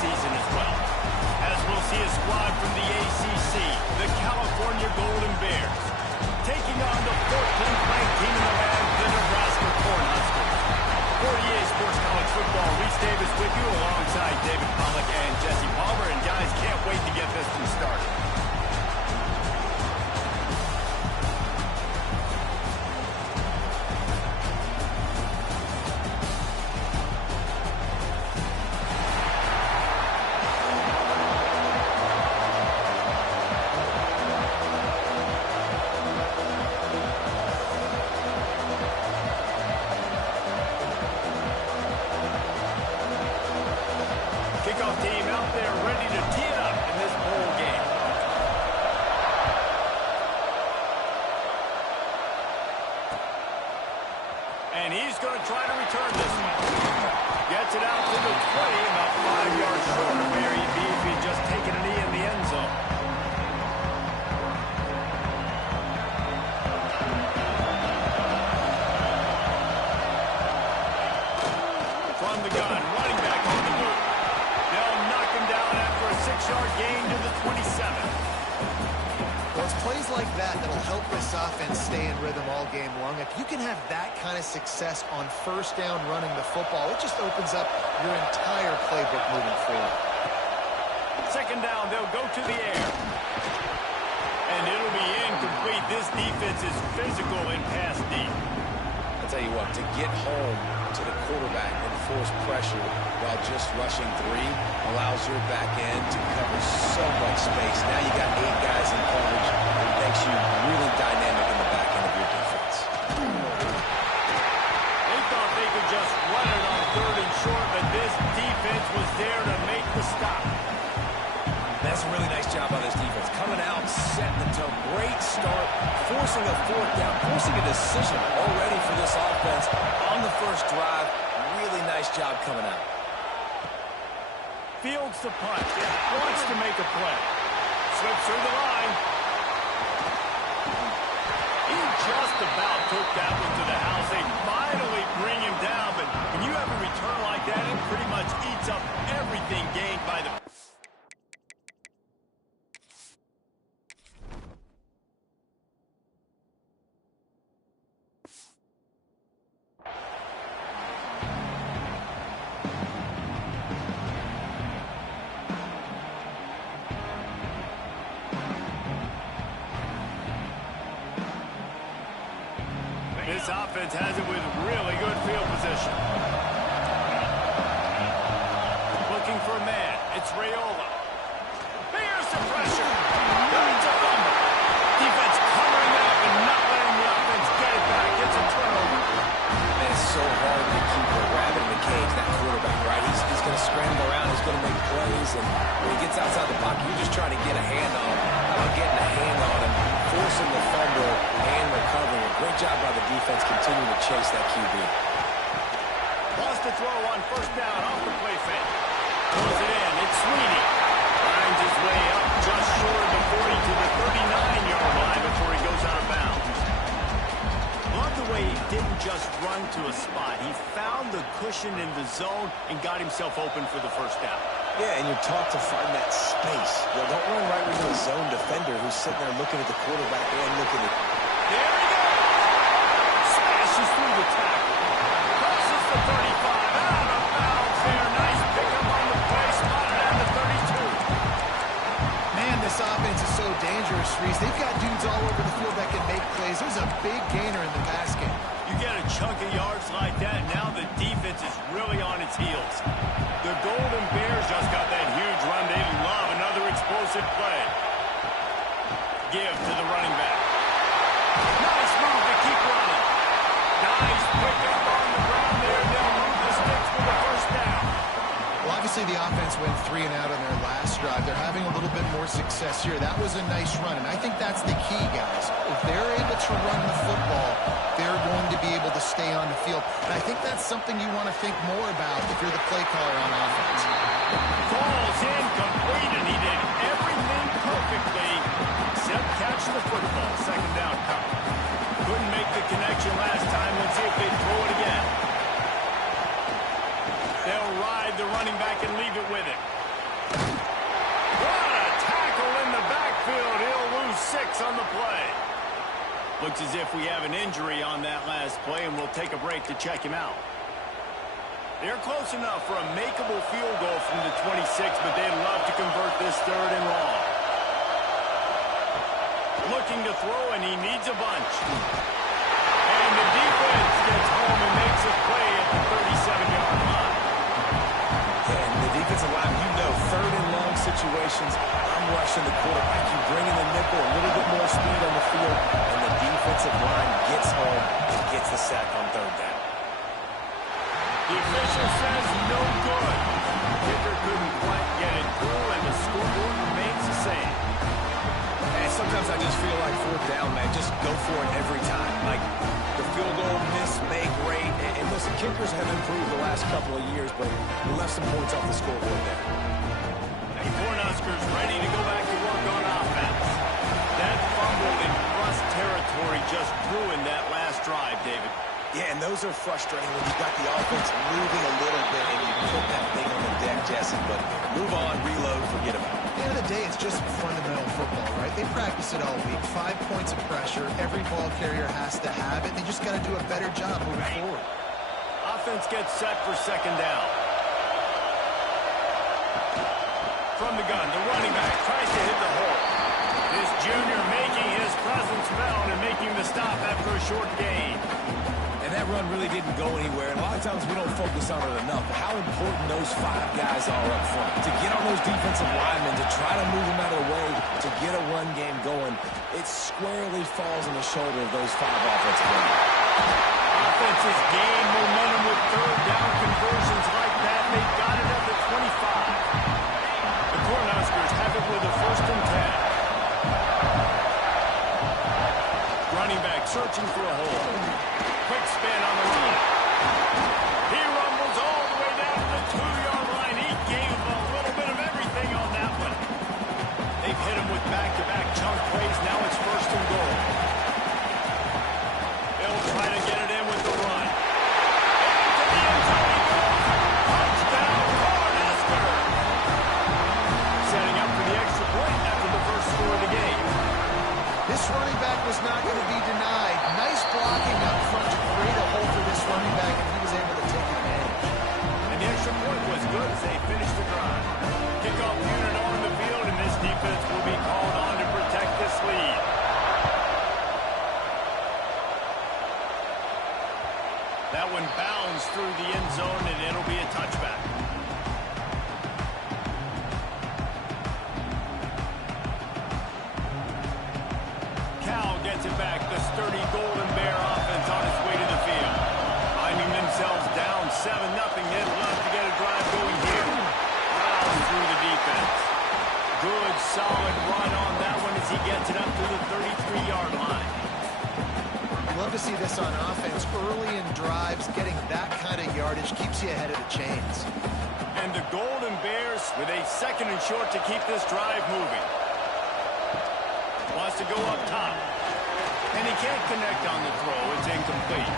season as well. As we'll see a squad from the ACC, the California Golden Bears, taking on the 14th ranked team in the land, the Nebraska Cornhuskers. For EA Sports College Football, Reese Davis with you alongside David Pollack and Jesse Palmer. And guys, can't wait to get this one started. Kickoff team out there ready to tee it up in this bowl game. And he's going to try to return this one. Gets it out to the 20, about 5 yards short of where he'd be if he'd just taken a knee in the end zone. From the gun, running back on the move. They'll knock him down after a 6-yard gain to the 27. Well, it's plays like that that'll help this offense stay in rhythm all game long. If you can have that kind of success on first down running the football, it just opens up your entire playbook moving forward. Second down, they'll go to the air. And it'll be incomplete. This defense is physical and pass deep. I'll tell you what, to get home to the quarterback and force pressure while just rushing 3 allows your back end to cover so much space. Now you got 8 guys in coverage. It makes you really dynamic in the back end of your defense. They thought they could just run it on 3rd and short, but this defense was there to make the stop. That's a really nice job by this defense. Coming out, setting the tone. Great start, forcing a 4th down, forcing a decision already for this offense on the first drive. Really nice job coming out. Fields the punt. Wants to make a play. Slips through the line. He just about took that one to the house. They finally bring him down, but when you have a return like that, it pretty much eats up everything gained by the... This offense has it with really good field position. Looking for a man. It's Raiola. Here's the pressure. It's a fumble. Defense covering up and not letting the offense get it back. It's a turnover. Man, it's so hard to keep a rabbit in the cage, that quarterback, right? He's going to scramble around. He's going to make plays. And when he gets outside the pocket, you're just trying to get a hand on him. How about getting a hand on him, forcing the fumble, and recovering? Great job by the defense continuing to chase that QB. Lost the throw on first down off the play fake. Throws it in. It's Sweeney. Finds his way up just short of the 40 to the 39-yard line before he goes out of bounds. Love the way he didn't just run to a spot. He found the cushion in the zone and got himself open for the first down. Yeah, and you're taught to find that space. You know, don't run right into a zone defender who's sitting there looking at the quarterback and looking at... There he goes! Smashes through the tackle. Crosses the 35. Out of bounds there. Nice pickup on the play. Spotted at the 32. Man, this offense is so dangerous, Reese. They've got dudes all over the field that can make plays. There's a big gainer in the pass game. You get a chunk of yards like that, now the defense is really on its heels. The Golden Bears just got that huge run. They love another explosive play. Give to the running back. Nice move to keep running. Nice pickup on the ground there. They'll move the sticks for the first down. Well, obviously the offense went 3 and out on their last drive. They're having a little bit more success here. That was a nice run, and I think that's the key, guys. If they're able to run the football, they're going to be able to stay on the field. And I think that's something you want to think more about if you're the play caller on offense. Falls incomplete, and he did everything perfectly except catch the football. Second down cover. Couldn't make the connection last time. Let's see if they throw it again. They'll ride the running back and leave it with him. pass on the play. Looks as if we have an injury on that last play, and we'll take a break to check him out. They're close enough for a makeable field goal from the 26, but they'd love to convert this 3rd and long. Looking to throw, and he needs a bunch. And the defense gets home and makes a play at the 37-yard line. And the defensive line, you know, 3rd and long situations, I'm rushing the quarterback. You bring in the nickel, a little bit more speed on the field, and the defensive line gets home and gets the sack on 3rd down. The official says no good. Kicker couldn't quite get it through, and the scoreboard remains the same. And sometimes I just feel like 4th down, man, just go for it every time. Like the field goal, miss, make, rate. And listen, kickers have improved the last couple of years, but we left some points off the scoreboard there. The Cornhuskers ready to go back to work on offense. That fumble in Russ territory just ruined that last drive, David. Yeah, and those are frustrating when you've got the offense moving a little bit and you put that thing on the deck, Jesse. But move on, reload, forget about it. At the end of the day, it's just fundamental football, right? They practice it all week. 5 points of pressure. Every ball carrier has to have it. They just got to do a better job moving forward. Offense gets set for 2nd down. From the gun, the running back tries to hit the hole. This junior making his presence felt and making the stop after a short gain. And that run really didn't go anywhere. And a lot of times we don't focus on it enough. But how important those 5 guys are up front. To get on those defensive linemen, to try to move them out of the way, to get a run game going, it squarely falls on the shoulder of those 5 offensive linemen. Offenses gain momentum with 3rd down conversions like that. They've got it at the 25. The Cornhuskers have it with a 1st and 10. Running back searching for a hole. Quick spin on the run. He rumbles all the way down to the 2-yard line. He gave a little bit of everything on that one. They've hit him with back-to-back chunk plays. Now it's 1st and goal. They'll try to get it in with the run. Into the end zone he goes. Touchdown, Cornhusker. Setting up for the extra point after the first score of the game. This running back was not going to be denied. Nice blocking up front to create a hole for this running back, and he was able to take advantage. And the extra point was good as they finished the drive. Kickoff unit on the field, and this defense will be called on to protect this lead. That one bounds through the end zone, and it'll be a touchback. Gets it back. The sturdy Golden Bear offense on its way to the field. Finding themselves down 7-0. They'd love to get a drive going here. Fouls through the defense. Good, solid run on that one as he gets it up to the 33-yard line. Love to see this on offense. Early in drives, getting that kind of yardage keeps you ahead of the chains. And the Golden Bears with a 2nd and short to keep this drive moving. Wants to go up top. And he can't connect on the throw. It's incomplete.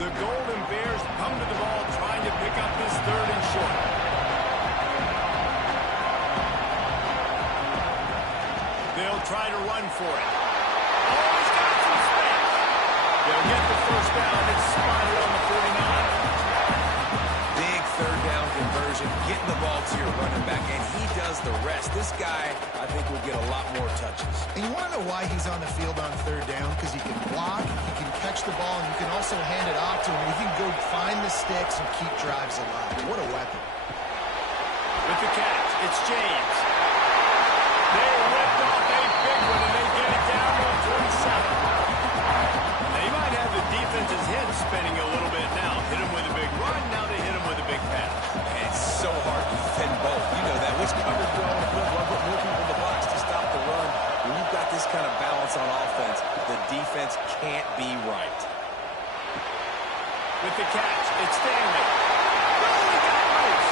The Golden Bears come to the ball trying to pick up this 3rd and short. They'll try to run for it. Oh, he's got some space. They'll get the 1st down. It's spotted on the 49. Big 3rd down conversion, getting the ball to your running back, and he does the rest. This guy, I think, will get a lot more touches. And you want to know why he's on the field on 3rd down? Because he can block, he can catch the ball, and you can also hand it off to him. He can go find the sticks and keep drives alive. What a weapon. With the catch, it's James. They whipped off a big one, and they get it down to 47. They might have the defense's head spinning a little bit now. Hit him with a big run, now they hit him with a big pass. And it's so hard to defend both. You know that. Which coverage do I want to put? Well, put more people in the box to stop the run. When you've got this kind of balance on offense, the defense can't be right. With the catch, it's Stanley. Oh, he got loose.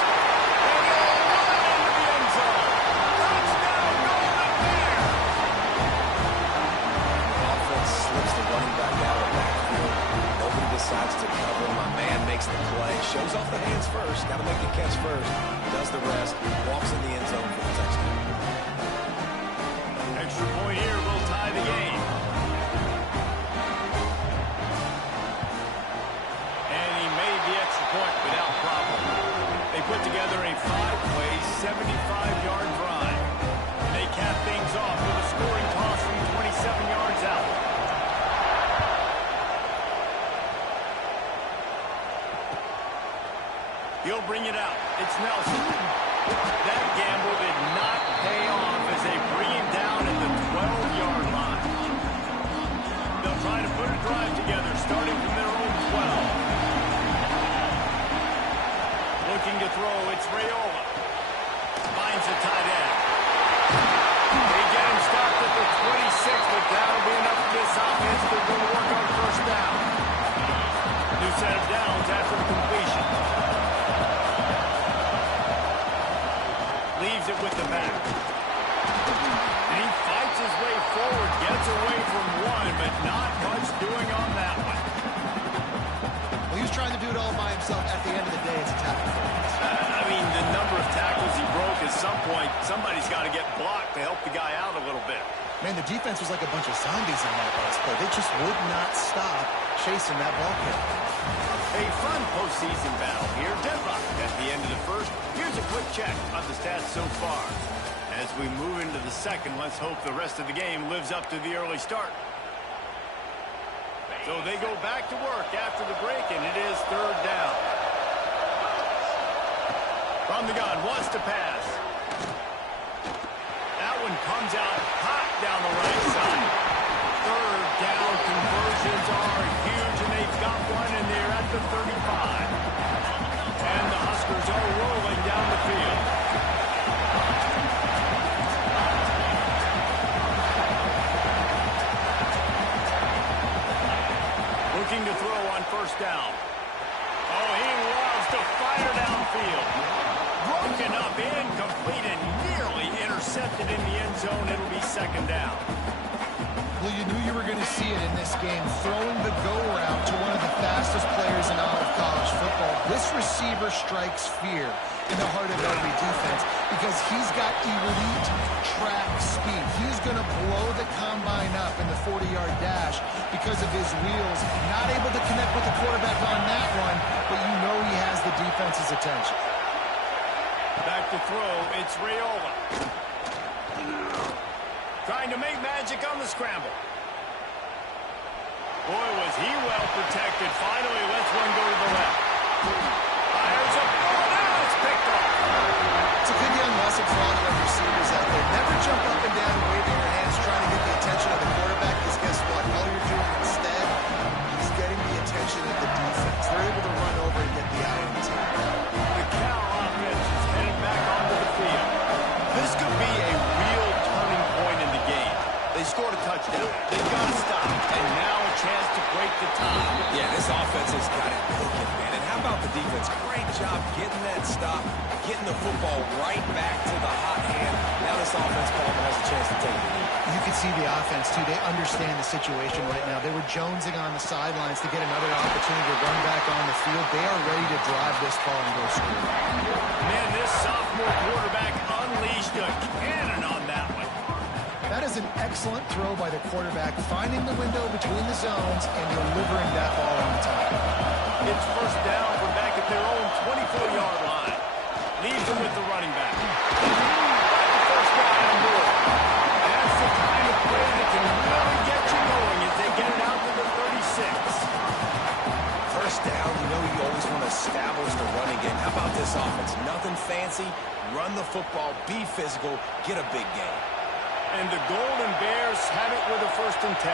And they'll run into the end zone. first. Got to make the catch first. Does the rest. Walks in the end zone for the touchdown. Extra point here will tie the game. And he made the extra point without problem. They put together a 5-play, 75-yard drive. They cap things off with a scoring toss from 27 yards out. He'll bring it out. It's Nelson. That gamble did not pay off as they bring him down at the 12-yard line. They'll try to put a drive together, starting from their own 12. Looking to throw, it's Raiola. Finds the tight end. They get him stopped at the 26, but that'll be enough for this offense. They're going to work on first down. New set of downs after the completion. Leaves it with the back. And he fights his way forward, gets away from one, but not much doing on that one. Well, he was trying to do it all by himself. At the end of the day, it's a tackle. I mean, the number of tackles he broke, at some point, somebody's got to get blocked to help the guy out a little bit. Man, the defense was like a bunch of zombies in that last play. They just would not stop chasing that ball carrier. A fun postseason battle here. Deadlocked at the end of the first. Here's a quick check of the stats so far. As we move into the second, let's hope the rest of the game lives up to the early start. So they go back to work after the break, and it is third down. From the gun, wants to pass. That one comes out hot down the right side. Third down conversions are huge, and they've got one, and they're at the 35. And the Huskers are rolling down the field. Looking to throw on first down. Oh, he loves to fire downfield. Broken up, incomplete, and nearly intercepted in the end zone. It'll be second down. Well, you knew you were going to see it in this game, throwing the go route to one of the fastest players in all of college football. This receiver strikes fear in the heart of every defense because he's got elite track speed. He's going to blow the combine up in the 40-yard dash because of his wheels. Not able to connect with the quarterback on that one, but you know he has the defense's attention. Back to throw, it's Raiola. Trying to make magic on the scramble. Boy, was he well protected. Finally lets one go to the left. Fires up. Oh, now it's picked off. It's a good young lesson for all the young receivers out there. Never jump up and down waving your hands trying to get the attention of the quarterback, because guess what? All you're doing instead is getting the attention of the defense. They're able to run over and get the INT. The Cal offense is headed back onto the field. This could be a real turning point in the game. They scored a touchdown. They've got to stop. And now a chance to break the tie. Yeah, this offense has got it cooking, man. And how about the defense? Great job getting that stop, getting the football right back to the hot hand. Now this offense, Palmer, has a chance to take the lead. You can see the offense, too. They understand the situation right now. They were jonesing on the sidelines to get another opportunity to run back on the field. They are ready to drive this ball and go score. Man, this sophomore quarterback unleashed a cannon on that one. That is an excellent throw by the quarterback, finding the window between the zones and delivering that ball on time. It's first down from back at their own 24-yard line. Leaves them with the running back. First down and more. That's the kind of play that can really get you going as they get it out to the 36. First down, you know you always want to establish the running game. How about this offense? Nothing fancy. Run the football, be physical, get a big game. And the Golden Bears have it with a 1st and 10.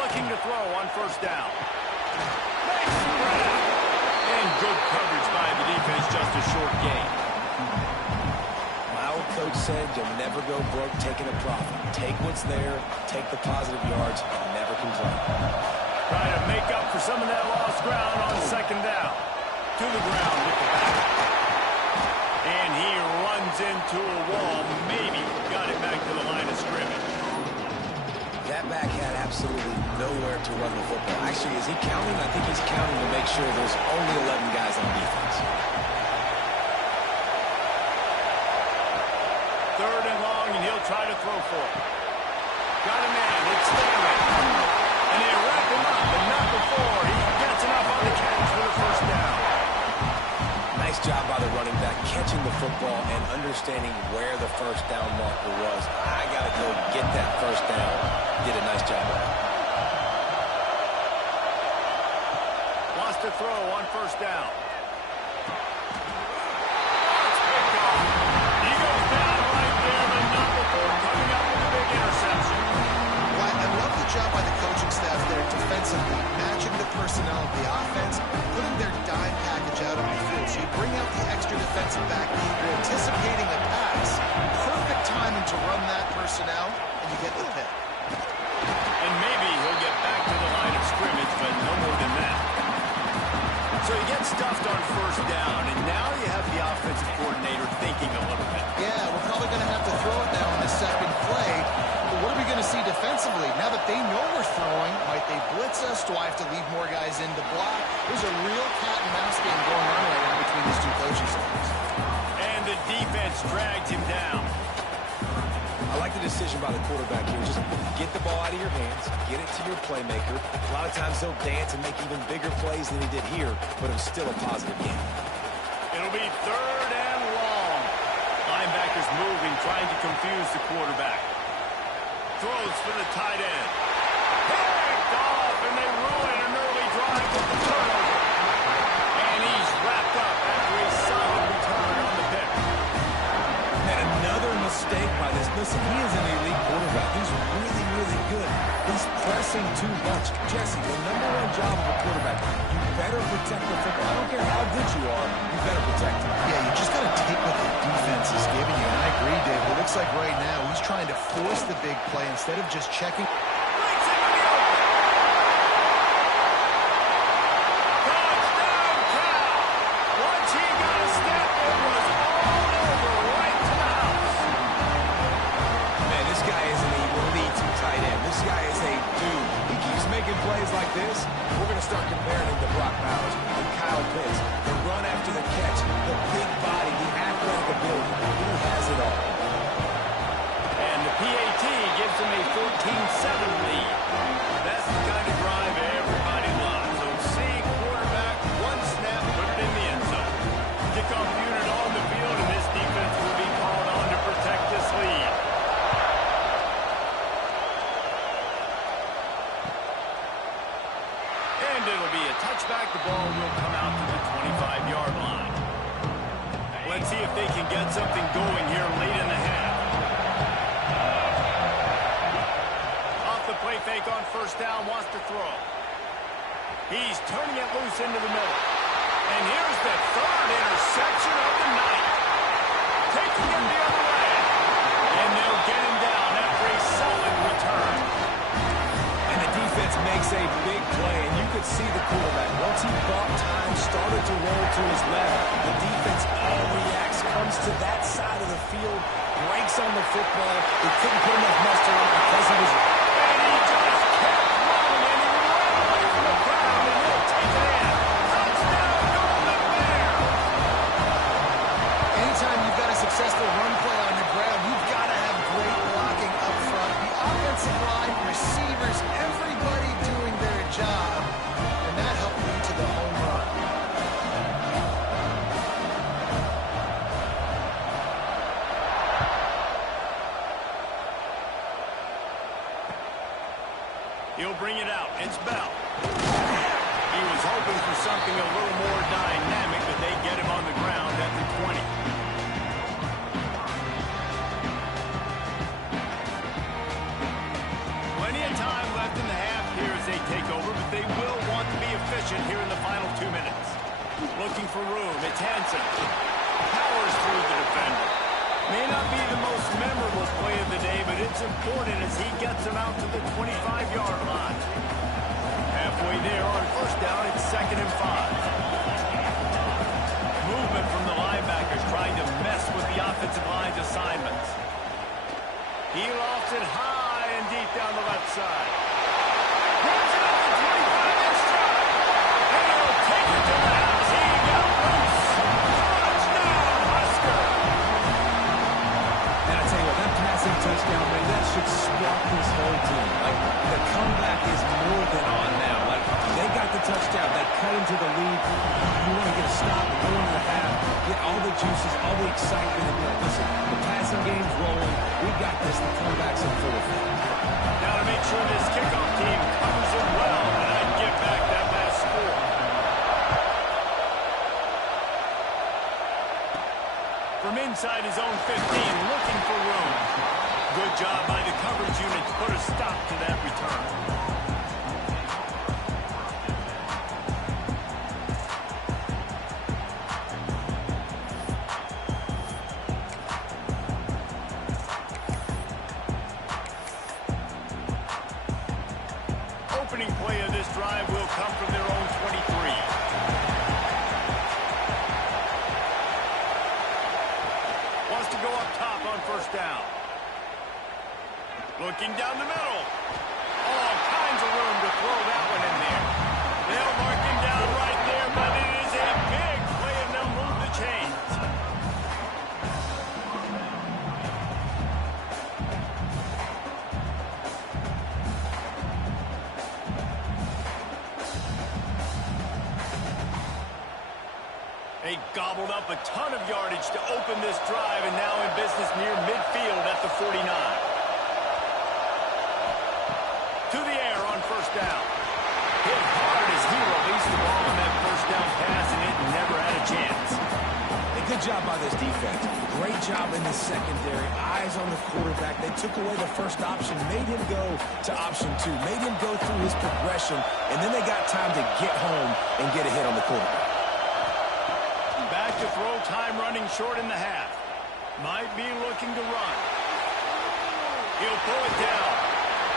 Looking to throw on first down. Nice spread. And good coverage by the defense, just a short gain. My old coach said you'll never go broke taking a profit. Take what's there, take the positive yards, and never complain. Trying to make up for some of that lost ground on second down. To the ground with the back. And he runs into a wall. Maybe got it back to the line of scrimmage. That back had absolutely nowhere to run the football. Actually, is he counting? I think he's counting to make sure there's only 11 guys on defense. Third and long, and he'll try to throw for it. Got a man. It's Stanley. And they wrap him up, but not before he gets enough on the catch for the first down. Nice job by the running back, catching the football and understanding where the first down marker was. I got to go get that first down. Did a nice job of it. Wants to throw on first down. He goes down right there, but not before coming up with a big interception. Well, I love the job by the coaching staff there defensively, matching the personnel of the offense, putting their dime package out on the field. So you bring out the extra defensive back, you're anticipating a pass, perfect timing to run that personnel, and you get the pick. And maybe he'll get back to the line of scrimmage, but no more than that. So he gets stuffed on first down, and now you have the offensive coordinator thinking a little bit. Yeah, we're probably going to have to throw it now on the second play. But what are we going to see defensively? Now that they know we're throwing, might they blitz us? Do I have to leave more guys in to block? There's a real cat and mouse game going on right now between these two coaching staffs. And the defense dragged him down. I like the decision by the quarterback here. Just get the ball out of your hands, get it to your playmaker. A lot of times he'll dance and make even bigger plays than he did here, but it was still a positive game. It'll be third and long. Linebackers moving, trying to confuse the quarterback. Throws for the tight end. Picked off, and they ruin an early drive with the turnover. And he's wrapped up after a solid return on the pick. And another mistake by this. Listen, he is an elite quarterback. He's really, really good. He's pressing too much. Jesse, the number one job of a quarterback, you better protect the football. I don't care how good you are, you better protect it. Yeah, you just got to take what the defense is giving you. And I agree, Dave. It looks like right now he's trying to force the big play instead of just checking. Plays like this, we're going to start comparing him to Brock Bowers and Kyle Pitts. The run after the catch, the big body, the athletic ability. He has it all. And the PAT gives him a 14-7 lead. That's the kind of drive everybody loves. So see quarterback, one snap, put it in the end zone. Kickoff unit on the field, and this defense will be called on to protect this lead. And it'll be a touchback. The ball will come out to the 25-yard line. Let's see if they can get something going here late in the half. Off the play fake on first down, wants to throw. He's turning it loose into the middle. And here's the third interception of the night. Taking it the other way. And they'll get him down after a solid return. And the defense makes a big play, and you could see the quarterback. Once he bought time, started to roll to his left, the defense all reacts, comes to that side of the field, breaks on the football. He couldn't put enough muster on it because he was... And he just kept running, and he ran away from the crowd, and he'll take it in. Touchdown, Golden Bear! Anytime you've got a successful run play on the ground, you've got to have great blocking up front. The offensive line, receivers, everybody doing their job, and that helped lead to the home run. He'll bring it out. It's Bell. He was hoping for something a little more dynamic, but they get him on the ground at the 20. Plenty of time left in the half here as they take over, but they will want to be efficient here in the final 2 minutes. Looking for room. It's Hansen. Powers through the defender. May not be the most memorable play of the day, but it's important as he gets him out to the 25-yard line. Halfway there on first down, it's 2nd and 5. Movement from the linebackers trying to mess with the offensive line's assignments. He lofts it high and deep down the left side. Runs it up the 25-inch stride. And he'll take it to the house. He got loose. Touchdown, Husker. And I tell you what, that passing touchdown, man, that should spark this whole team. Like, the comeback is more than on now. Like, they got the touchdown. They cut into the lead. You want to get a stop and go into the half, get all the juices, all the excitement, and be like, listen, the passing game's rolling. We got this. The comeback's in full effect. Now to make sure this kickoff team covers it well, and I'd give back that last score. From inside his own 15, looking for room. Good job by the coverage unit to put a stop to that return. Opening play of this drive will come from their own 23. Wants to go up top on first down. Looking down the middle. All kinds of room to throw that one in there. They'll mark him down right there, but it is a big play, and they'll move the chains. They gobbled up a ton of yardage to open this drive, and now in business near midfield at the 49. To the air on first down. Hit hard as he released the ball on that first down pass, and it never had a chance. A good job by this defense. Great job in the secondary. Eyes on the quarterback. They took away the first option, made him go to option 2, made him go through his progression, and then they got time to get home and get a hit on the quarterback. Back to throw, time running short in the half. Might be looking to run. He'll pull it down.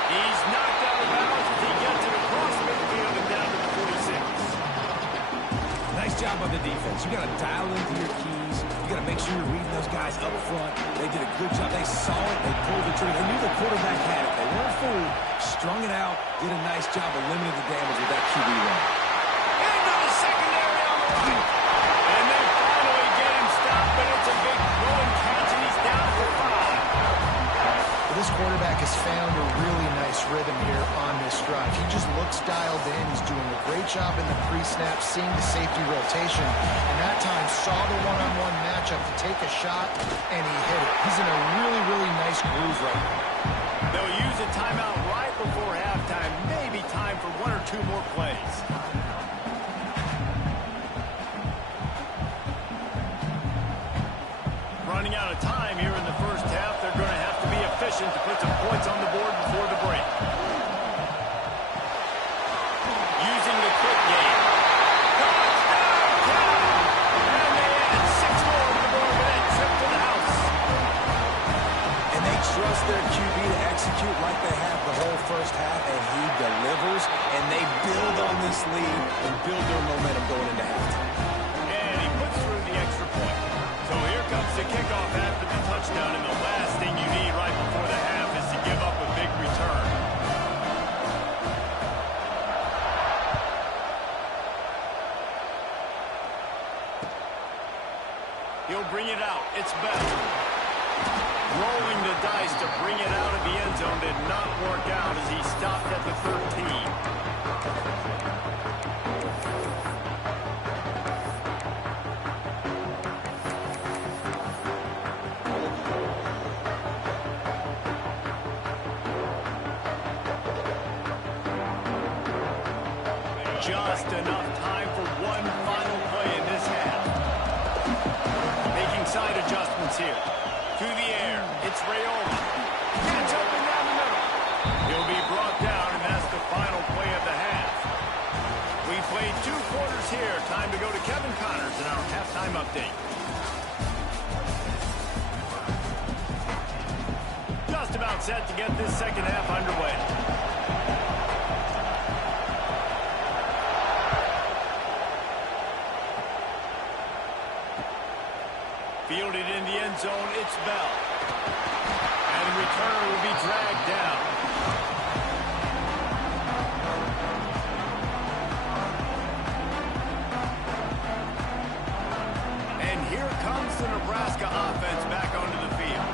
He's knocked out of bounds as he gets it across midfield and down to the 46. Nice job by the defense. You got to dial into your keys. You got to make sure you're reading those guys up front. They did a good job. They saw it. They pulled the trigger. They knew the quarterback had it. They weren't fooled. Strung it out. Did a nice job of limiting the damage with that QB run. Into the secondary on the right. And they finally get him stopped, but it's a big throwing catch, and he's down for 5. This quarterback has found a really nice rhythm here on this drive. He just looks dialed in. He's doing a great job in the pre-snap, seeing the safety rotation, and that time saw the one-on-one matchup to take a shot, and he hit it. He's in a really, really nice groove right now. They'll use a timeout right before halftime. Maybe time for 1 or 2 more plays. Running out of time here in the first half. They're going to have to be efficient to put some points on the board before the break. Using the quick game. Touchdown! And they add 6 more to the board with that trip to the house. And they trust their QB to execute like they have the whole first half, and he delivers, and they build on this lead and build their momentum going into halftime. And he puts through the extra point. So here comes the kickoff after the touchdown, and the last thing you need right before the half is to give up a big return. He'll bring it out. It's Bell. Rolling the dice to bring it out of the end zone did not work out as he stopped at the 13. Just enough time for one final play in this half. Making side adjustments here. To the air, it's Raiola. Gets open down the middle. He'll be brought down, and that's the final play of the half. We played 2 quarters here. Time to go to Kevin Connors in our halftime update. Just about set to get this second half underway. Fielded in the end zone, it's Bell. And the returner will be dragged down. And here comes the Nebraska offense back onto the field.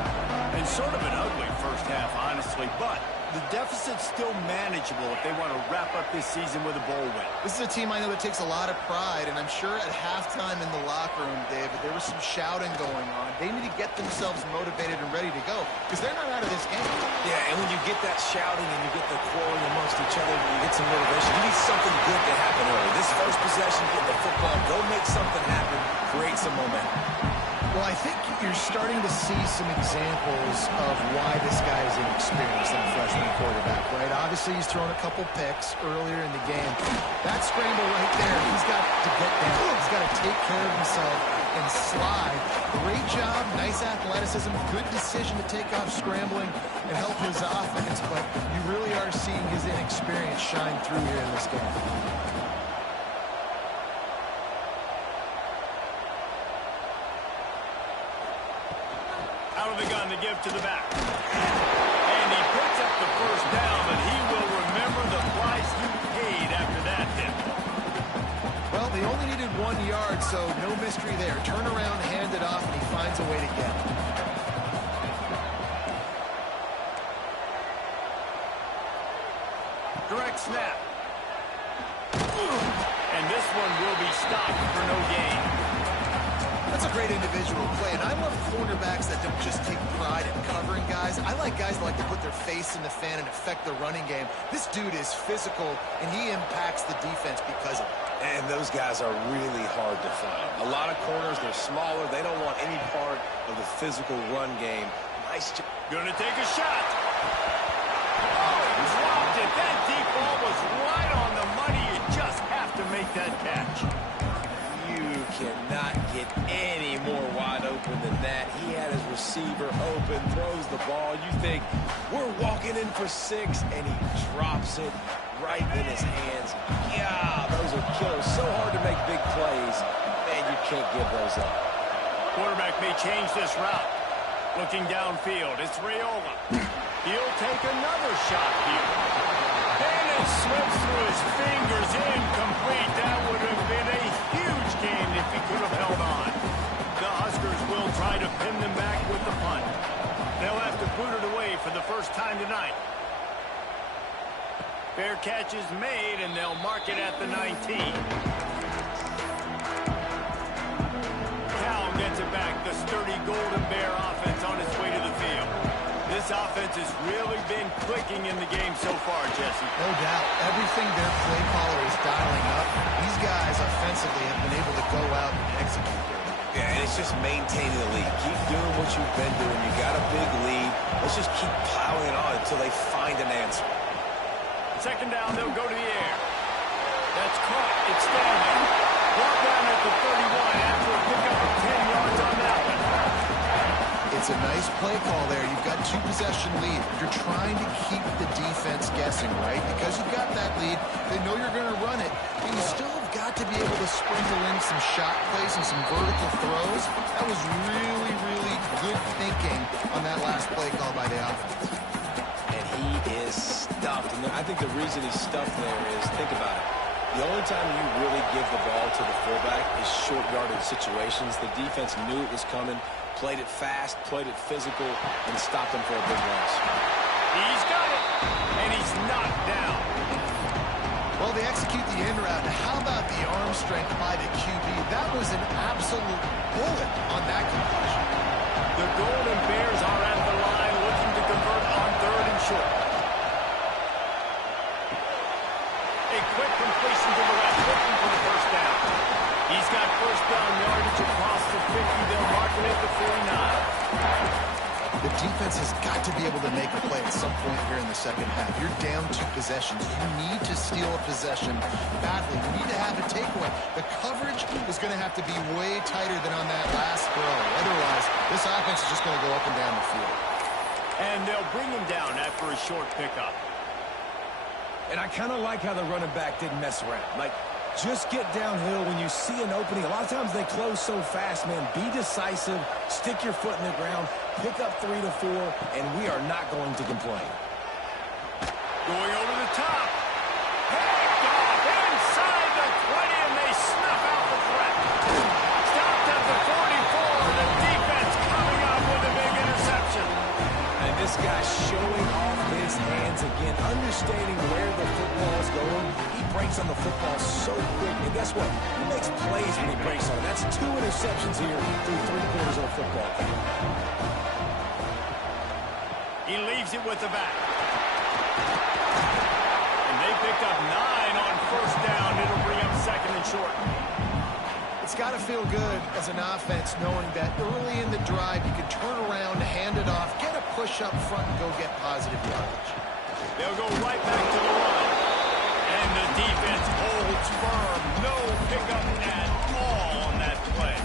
And sort of an ugly first half, honestly, but the deficit's still manageable if they want to wrap up this season with a bowl win. This is a team I know that takes a lot of pride, and I'm sure at halftime in the locker room, David, there was some shouting going on. They need to get themselves motivated and ready to go because they're not out of this game. Yeah, and when you get that shouting and you get the quarreling amongst each other, you get some motivation. You need something good to happen early. This first possession, get the football, go make something happen, create some momentum. Well, I think you're starting to see some examples of why this guy is inexperienced in a freshman quarterback, right? Obviously, he's thrown a couple picks earlier in the game. That scramble right there, he's got to get down. He's got to take care of himself and slide. Great job, nice athleticism, good decision to take off scrambling and help his offense, but you really are seeing his inexperience shine through here in this game. Out of the gun to give to the back. And he picks up the first down, but he will remember the price he paid after that hit. Well, they only needed 1 yard, so no mystery there. Turn around, hand it off, and he finds a way to get it. Direct snap. And this one will be stopped for no gain. That's a great individual play, and I love cornerbacks that don't just take pride in covering guys. I like guys that like to put their face in the fan and affect the running game. This dude is physical, and he impacts the defense because of it. And those guys are really hard to find. A lot of corners, they're smaller. They don't want any part of the physical run game. Nice job. Gonna take a shot. Oh, he dropped it. That deep ball was right on the money. You just have to make that catch. You cannot get any more wide open than that. He had his receiver open, throws the ball. You think, we're walking in for 6, and he drops it right in his hands. Yeah, those are killers. So hard to make big plays. Man, you can't give those up. Quarterback may change this route. Looking downfield, it's Raiola. He'll take another shot here. And it slips through his fingers, incomplete. That would have been a huge gain if he could have held on. The Huskers will try to pin them back with the punt. They'll have to boot it away for the first time tonight. Fair catch is made, and they'll mark it at the 19. Cal gets it back. The sturdy Golden Bear offense on its way to the field. This offense has really been clicking in the game so far, Jesse. No doubt. Everything their play caller is dialing up, these guys offensively have been able to go out and execute. Yeah, and it's just maintaining the lead. Keep doing what you've been doing. You got a big lead. Let's just keep plowing it on until they find an answer. Second down, they'll go to the air. That's caught. It's Stanley. Brought down at the 31 after a pickup of 10 yards on that one. It's a nice play call there. You've got 2-possession lead. You're trying to keep the defense guessing, right? Because you've got that lead, they know you're going to run it. But you still have got to be able to sprinkle in some shot plays and some vertical throws. That was really, really good thinking on that last play call by the offense. And he is stuffed. And I think the reason he's stuffed there is, think about it. The only time you really give the ball to the fullback is short yardage situations. The defense knew it was coming, played it fast, played it physical, and stopped him for a big loss. He's got it, and he's knocked down. Well, they execute the in route. How about the arm strength by the QB? That was an absolute bullet on that completion. The Golden Bears are at the line looking to convert on 3rd and short. A quick completion to the left, looking for the first down. He's got first down yardage across the 50. They'll mark it at the 49. The defense has got to be able to make a play at some point here in the second half. You're down 2 possessions. You need to steal a possession badly. You need to have a takeaway. The coverage is going to have to be way tighter than on that last throw. Otherwise, this offense is just going to go up and down the field. And they'll bring him down after a short pickup. And I kind of like how the running back didn't mess around. Like, just get downhill when you see an opening. A lot of times they close so fast, man. Be decisive, stick your foot in the ground, pick up 3 to 4, and we are not going to complain. Going over the top. Picked off inside the 20, and they snuff out the threat. Stopped at the 45. breaks on the football so quick. And guess what? He makes plays when he breaks on it. That's 2 interceptions here through 3 quarters of the football. He leaves it with the back. And they picked up 9 on first down. It'll bring up second and short. It's got to feel good as an offense knowing that early in the drive you can turn around, hand it off, get a push up front, and go get positive yardage. They'll go right back to the run. And the defense holds firm. No pickup at all on that play.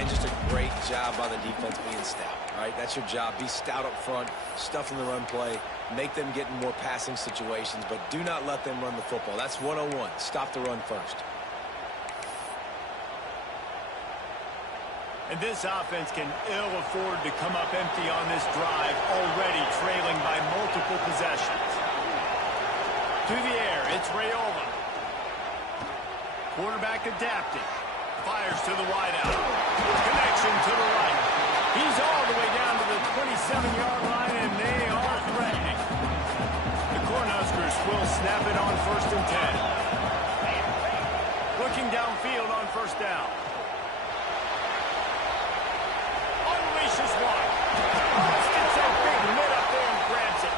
And just a great job by the defense being stout, right? That's your job. Be stout up front, stuff in the run play, make them get in more passing situations, but do not let them run the football. That's 101. Stop the run first. And this offense can ill afford to come up empty on this drive, already trailing by multiple possessions. To the air, it's Rayola. Quarterback adapting. Fires to the wideout. Connection to the right. He's all the way down to the 27-yard line, and they are threatening. The Cornhuskers will snap it on first and 10. Looking downfield on first down. Unleashes one. Gets a big hit up there and grabs it.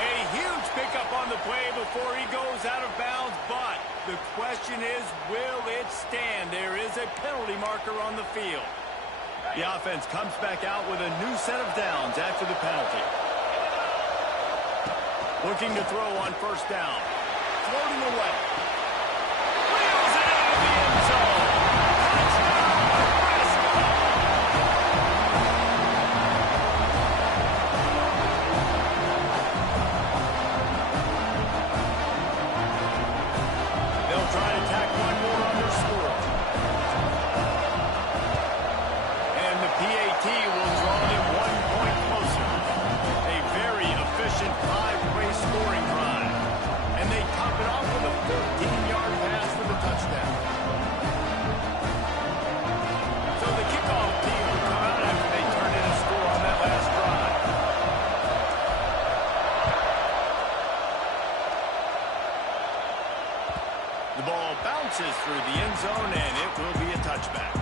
A huge pickup on the play before he goes out of bounds, but the question is, will it stand? There is a penalty marker on the field. The offense comes back out with a new set of downs after the penalty. Looking to throw on first down. Floating away. Wheels it into the end zone. Touchdown, Nebraska! They'll try to tack one more on their score. And the PAT will draw them 1 point closer. A very efficient 5-play scoring drive. And they top it off with a 14-yard pass for the touchdown. So the kickoff team will come out after they turn in a score on that last drive. The ball bounces through the end zone, and it will be a touchback.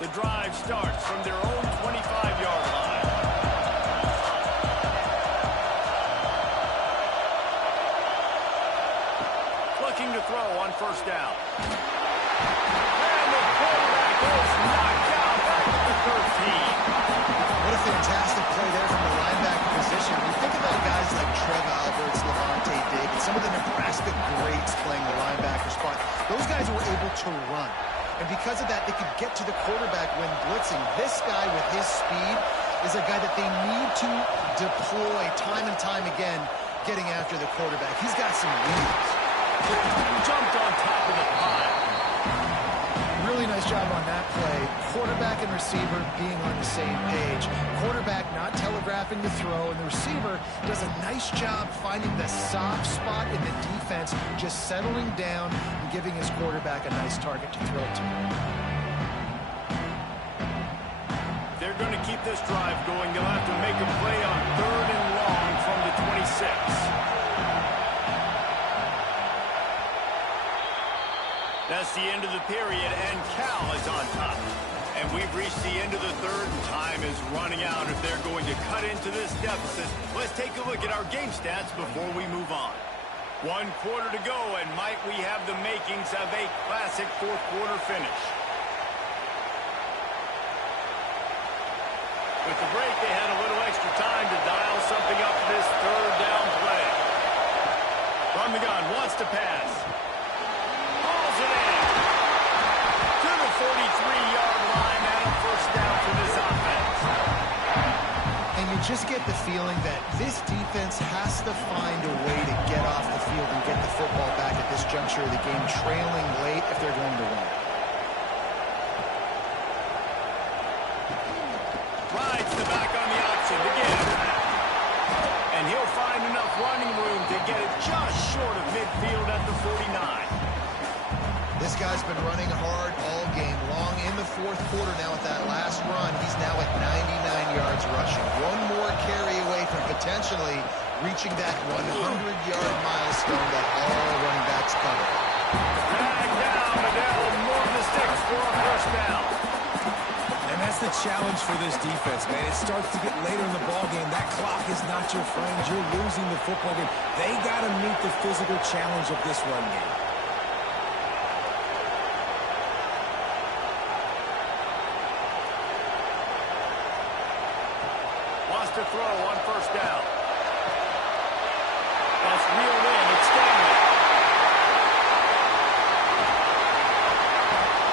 The drive starts from their own 25-yard line. Looking to throw on first down. And the quarterback goes knocked out back at the 13. What a fantastic play there from the linebacker position. When you think about guys like Trev Alberts, Levante Diggs, some of the Nebraska greats playing the linebacker spot, those guys were able to run. And because of that, they could get to the quarterback when blitzing. This guy with his speed is a guy that they need to deploy time and time again, getting after the quarterback. He's got some wheels. Jumped on top of the pile. Really nice job on that play. Quarterback and receiver being on the same page. Quarterback not telegraphing the throw, and the receiver does a nice job finding the soft spot in the defense, just settling down and giving his quarterback a nice target to throw to. They're going to keep this drive going. They'll have to make a play on 3rd and long from the 26. That's the end of the period, and Cal is on top. And we've reached the end of the third, and time is running out if they're going to cut into this deficit. Let's take a look at our game stats before we move on. 1 quarter to go, and might we have the makings of a classic fourth-quarter finish. With the break, they had a little extra time to dial something up this 3rd down play. From the gun, wants to pass. Hauls it in. To the 43-yard line and a first down for this offense. And you just get the feeling that this defense has to find a way to get off the field and get the football back at this juncture of the game, trailing late if they're going to win. Rides the back on the option to get it. And he'll find enough running room to get it just short of midfield at the 49. This guy's been running hard all game long. In the fourth quarter now with that last run, he's now at 99 yards rushing. One more carry away from potentially reaching that 100-yard milestone that all running backs cover. Drag down, Adele, more of the sticks for a first down. And that's the challenge for this defense, man. It starts to get later in the ballgame. That clock is not your friend. You're losing the football game. They got to meet the physical challenge of this run game. Wants to throw on first down. That's reeled in. It's Stanley.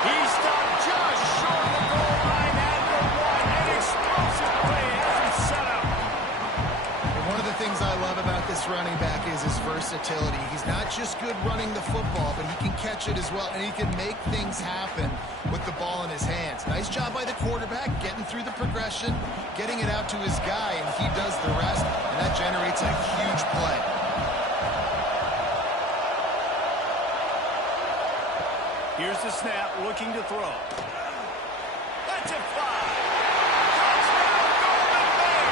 He stopped just short of the goal line at the one. An explosive play as he set up. And one of the things I love about this running back is his versatility. He's not just good running the football, but he can catch it as well, and he can make things happen with the ball in his hands. Nice job by the quarterback, getting through the progression, getting it out to his guy, and he does the rest, and that generates a huge play. Here's the snap, looking to throw. That's it, fly. Touchdown, Golden Bear.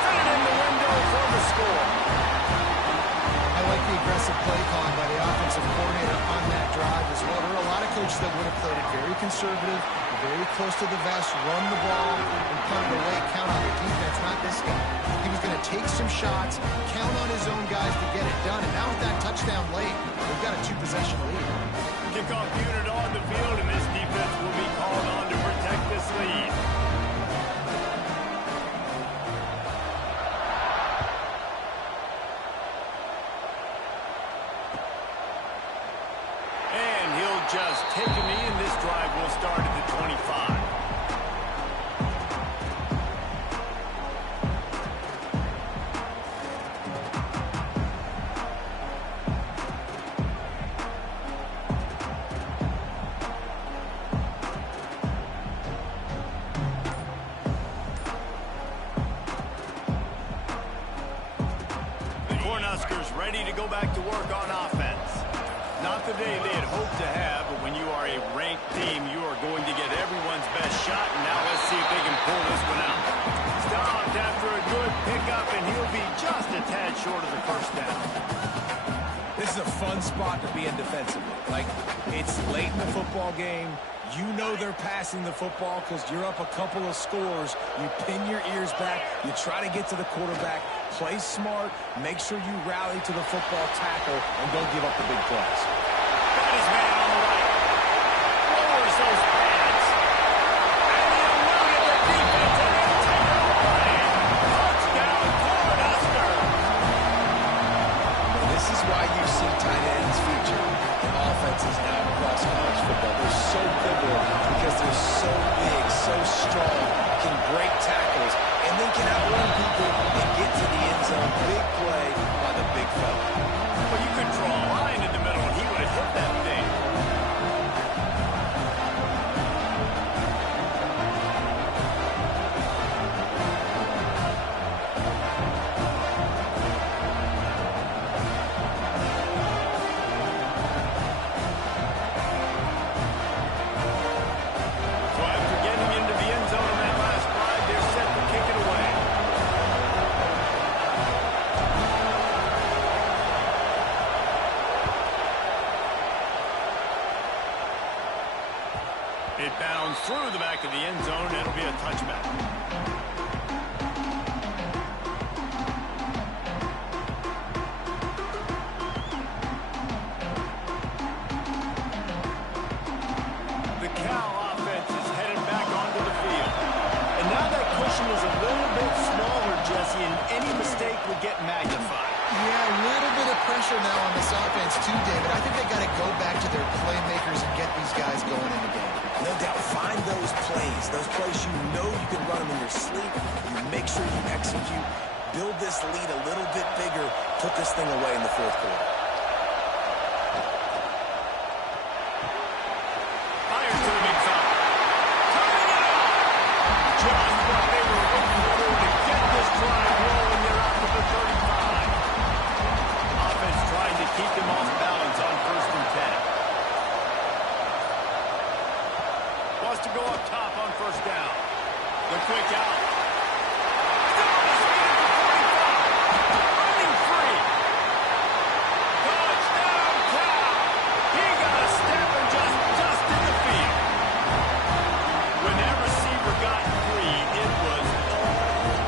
Fit it in the window for the score. I like the aggressive play calling by the offensive coordinator on that drive as well. There are a lot of coaches that would have played it very conservative, very close to the vest, run the ball, and punt it away, count on the defense. Not this guy. He was going to take some shots, count on his own guys to get it done, and now with that touchdown late, they've got a two-possession lead. Kickoff unit on the field, and this defense will be called on to protect this lead. And he'll just take a knee, and this drive will start at the 25. Ready to go back to work on offense. Not the day they had hoped to have, but when you are a ranked team, you are going to get everyone's best shot, and now let's see if they can pull this one out. Stopped after a good pickup, and he'll be just a tad short of the first down. This is a fun spot to be in defensively. Like, it's late in the football game. You know they're passing the football because you're up a couple of scores. You pin your ears back. You try to get to the quarterback. Play smart. Make sure you rally to the football tackle and don't give up the big plays. Got his man on the right. Lowers those pads. And he eluded the defense and he'll take it away. Touchdown, Cornhusker. This is why you see tight ends featured in offenses now across college football. They're so pivotal because they're so big, so strong, can break tackles, and then can outrun people and get to the end zone. Big play by the big fella. Well, you could draw a line in the middle and he would have hit that thing. So after getting into the end zone in that last drive, they're set to kick it away. It bounds through the back of the end zone, and it'll be a touchback. The Cal offense is headed back onto the field. And now that cushion is a little bit smaller, Jesse, and any mistake would get magnified. Yeah, a little bit of pressure now on this offense too, David. I think they got to go back to their playmakers and get these guys going in the game. No doubt, find those plays you know you can run them in your sleep. You make sure you execute. Build this lead a little bit bigger. Put this thing away in the fourth quarter. Fires to the big fella. Coming out! Just what they were looking for to get this drive rolling. They're out to the 35. Offense trying to keep them off balance on 1st and 10. The quick out. Still on his feet at the 45. Running free. Touchdown, Cal. He got a step and just in the field. When that receiver got free, it was all over.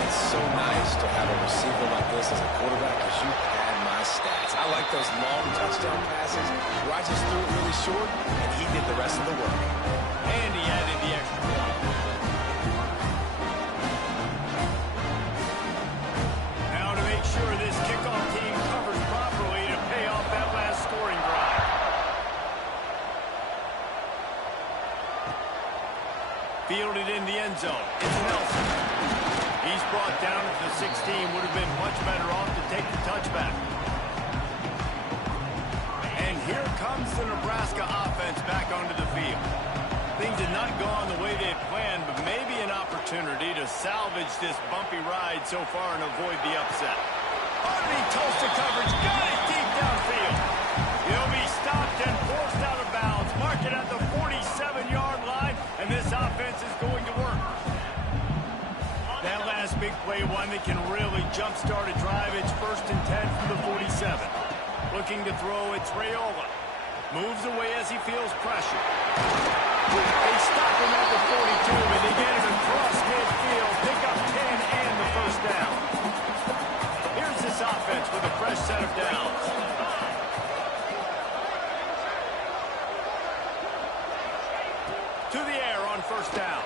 It's so nice to have a receiver like this as a quarterback because you pad my stats. I like those long touchdown passes where I just threw it really short and he did the rest of the work. And he added the extra point. Now to make sure this kickoff team covers properly to pay off that last scoring drive. Fielded in the end zone. It's Nelson. He's brought down at the 16. Would have been much better off to take the touchback. And here comes the Nebraska offense back onto the field. Things had not gone the way they had planned, but maybe an opportunity to salvage this bumpy ride so far and avoid the upset. Underneath Tulsa coverage, got it deep downfield. He'll be stopped and forced out of bounds. Mark it at the 47-yard line, and this offense is going to work. That last big play, one that can really jumpstart a drive. It's 1st and 10 from the 47. Looking to throw, it's Raiola. Moves away as he feels pressure. They stop him at the 42, and they get him across midfield. Pick up 10 and the first down. Here's this offense with a fresh set of downs. To the air on first down.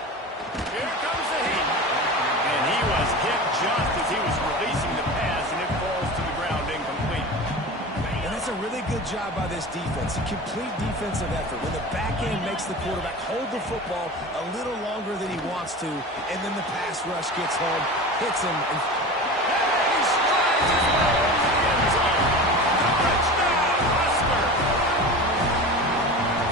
Here comes the heat. And he was hit just as he was releasing the pass, and it falls to the ground incomplete. And that's a really good job by this defense. A complete defensive effort. When the back end makes the quarterback hold the football a little longer than he wants to, and then the pass rush gets home, hits him, and he strides his way into the end zone. Touchdown, Husker!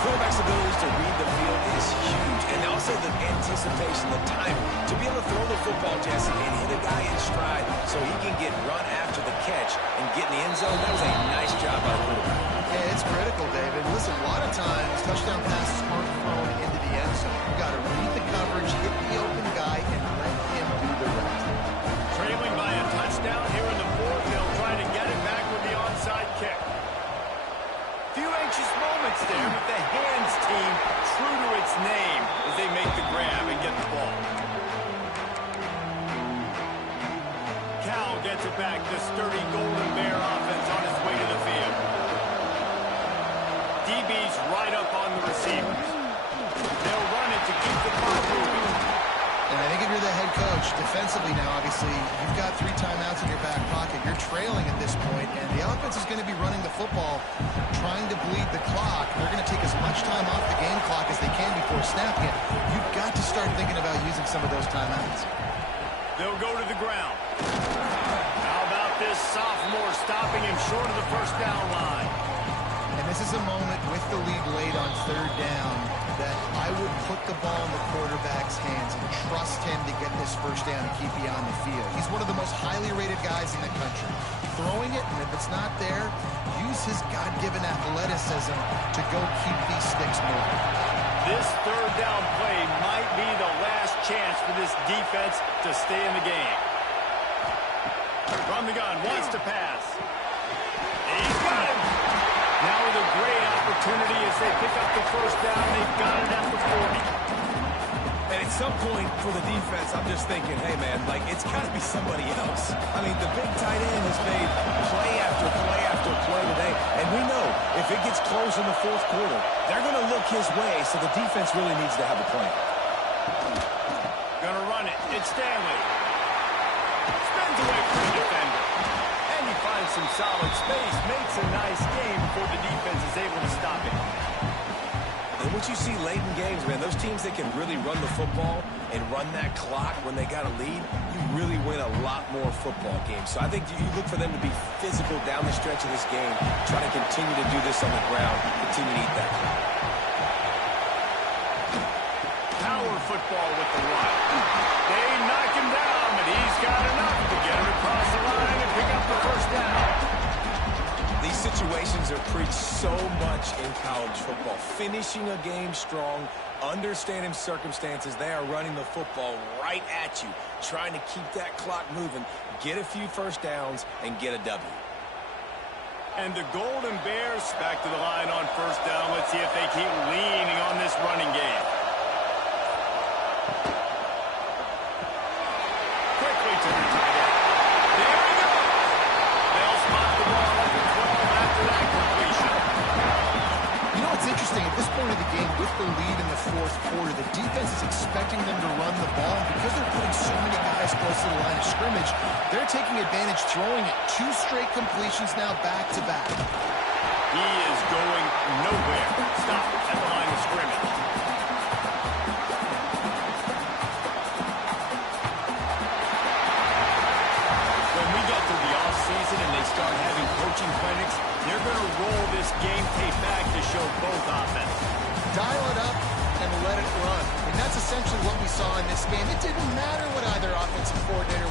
quarterback's abilities to read the field is huge. And also the anticipation, the time to be able to throw the football, Jesse, and hit a guy in stride so he can get run after the catch and get in the end zone. That was a nice job by the quarterback. Yeah, it's critical, David. Listen, a lot of times touchdown passes aren't thrown into the end zone. You've got to read the coverage, hit the open guy, and let him do the rest. Trailing by a touchdown here in the fourth. They'll try to get it back with the onside kick. Few anxious moments there, but the hands team true to its name as they make the grab and get the ball. Cal gets it back. The sturdy Golden Bear offense on its way to the field. DB's right up on the receivers. They'll run it to keep the clock moving. And I think if you're the head coach, defensively now, obviously, you've got 3 timeouts in your back pocket. You're trailing at this point, and the offense is going to be running the football, trying to bleed the clock. They're going to take as much time off the game clock as they can before snapping it. You've got to start thinking about using some of those timeouts. They'll go to the ground. How about this sophomore stopping him short of the first down line? And this is a moment with the lead late on 3rd down that I would put the ball in the quarterback's hands and trust him to get this first down and keep you on the field. He's one of the most highly rated guys in the country. Throwing it, and if it's not there, use his God-given athleticism to go keep these sticks moving. This 3rd down play might be the last chance for this defense to stay in the game. From the gun, wants to pass. He's got him. Now with a great opportunity as they pick up the first down. They've got it at the 40. And at some point for the defense, I'm just thinking, hey, man, like, it's got to be somebody else. I mean, the big tight end has made play after play after play today. And we know if it gets close in the 4th quarter, they're going to look his way, so the defense really needs to have a plan. Gonna run it. It's Stanley. Spins away from the defender. And he finds some solid space. Makes a nice game before the defense is able to stop it. And what you see late in games, man, those teams that can really run the football and run that clock when they got a lead, you really win a lot more football games. So I think you look for them to be physical down the stretch of this game, try to continue to do this on the ground, continue to eat that clock. Power football with the run. They knock him down, but he's got enough to get him across the line and pick up the first down. These situations are preached so much in college football. Finishing a game strong, understanding circumstances. They are running the football right at you, trying to keep that clock moving, get a few first downs, and get a W. And the Golden Bears back to the line on first down. Let's see if they keep leaning on this running game. Quickly to the tight end. There we go. They'll spot the ball at the 12 after that completion. You know, it's interesting. At this point of the game, with the lead in the fourth quarter, the defense is expecting them to run the ball. And because they're putting so many guys close to the line of scrimmage, they're taking advantage, throwing it. 2 straight completions now back-to-back. He is going nowhere. Stop at the line of scrimmage. When we get to the offseason and they start having coaching clinics, they're going to roll this game tape back to show both offenses. Dial it up and let it run. And that's essentially what we saw in this game. It didn't matter what either offensive coordinator